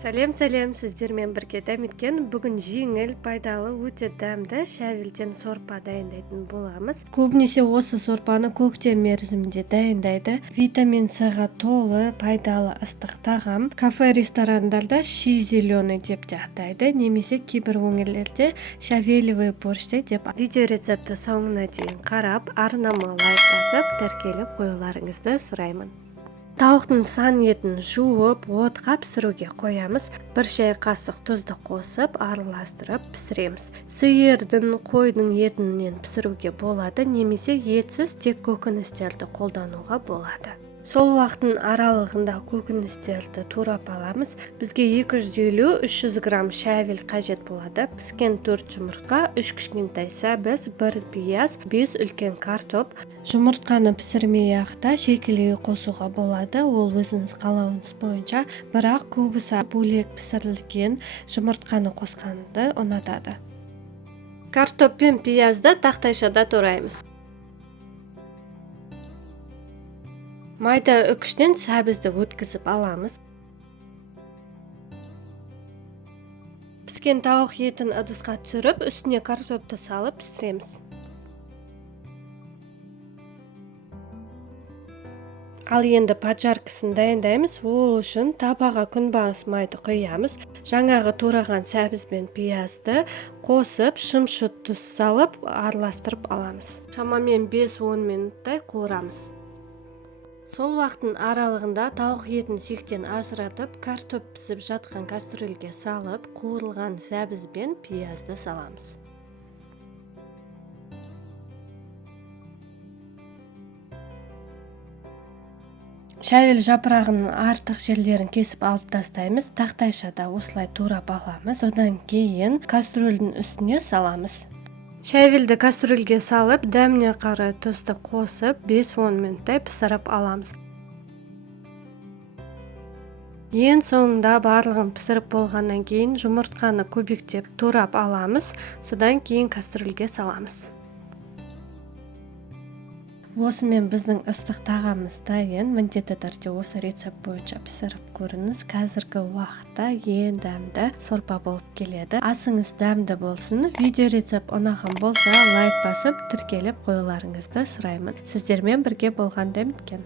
Сәлем, сіздермен бірге дәметкен. Бүгін жеңіл, пайдалы, өте дәмді шәуілден сорпа дайындайтын боламыз. Көбінесе осы сорпаны көктем мерзімінде дайындайды. Витамин С-ға толы, пайдалы ыстық тағам. Кафе ресторандарда щи зеленый деп те атайды, немесе кейбір өңірлерде шавелевый борщ деп. Видео рецепті соңына дейін қарап, арнама лайк басып, тіркеліп қоюларыңызды сұраймын. Тауықтың сан етін жуып, отқа пісіруге қоямыз. 1 шай қасық тұзды қосып, араластырып пісіреміз. Сиырдың, қойдың етінен пісіруге болады, немесе етсіз тек көкөністерді қолдануға болады. Сол уақыттың аралығында көкөністерді турап аламыз. Бізге 250-300 грамм шәуіл қажет болады. Піскен 4 жұмыртқа, 3 кішкентай сәбіз, 1 пияз, 5 үлкен картоп. Жұмыртқаны пісірмей-ақ та шекелге қосуға болады, ол өзіңіз қалауыңыз бойынша, бірақ көбісі бөлек пісірілген жұмыртқаны қосқанды ұнатады. Картоп пен пиязды тақтайшада тураймыз. Майда үкіштен сәбізді өткізіп аламыз. Піскен тауық етін ыдысқа түсіріп, үстіне картопты салып пісіреміз. Ал енді поджаркасын дайындаймыз. Ол үшін табаға күнбағыс майды құямыз. Жаңағы тураған сәбіз бен пиязды қосып, шымшыт тұз салып, араластырып аламыз. Шамамен 5-10 минуттай қуырамыз. Сол уақыттың аралығында тауық етін сүйектен ажыратып, картоп пісіп жатқан кастрюльге салып, қуырылған сәбіз бен пиязды саламыз. Шәуіл жапырағының артық жерлерін кесіп алып тастаймыз. Тақтайшада осылай турап аламыз. Одан кейін кастрюльдің үстіне саламыз. Шәуілді кастрюльге салып, дәміне қарай тұзды қосып, 5-10 минуттай пісіріп аламыз. Ең соңында барлығын пісіріп болғаннан кейін жұмыртқаны көбіктеп турап аламыз. Содан кейін кастрюльге саламыз. Осымен біздің ыстық тағамымыз дайын. Міндетті түрде осы рецепт бойынша пісіріп көріңіз. Қазіргі уақытта ең дәмді сорпа болып келеді. Асыңыз дәмді болсын. Видео рецепт ұнаған болса, лайк басып, тіркеліп қоюларыңызды сұраймын. Сіздермен бірге болған Дәметкен.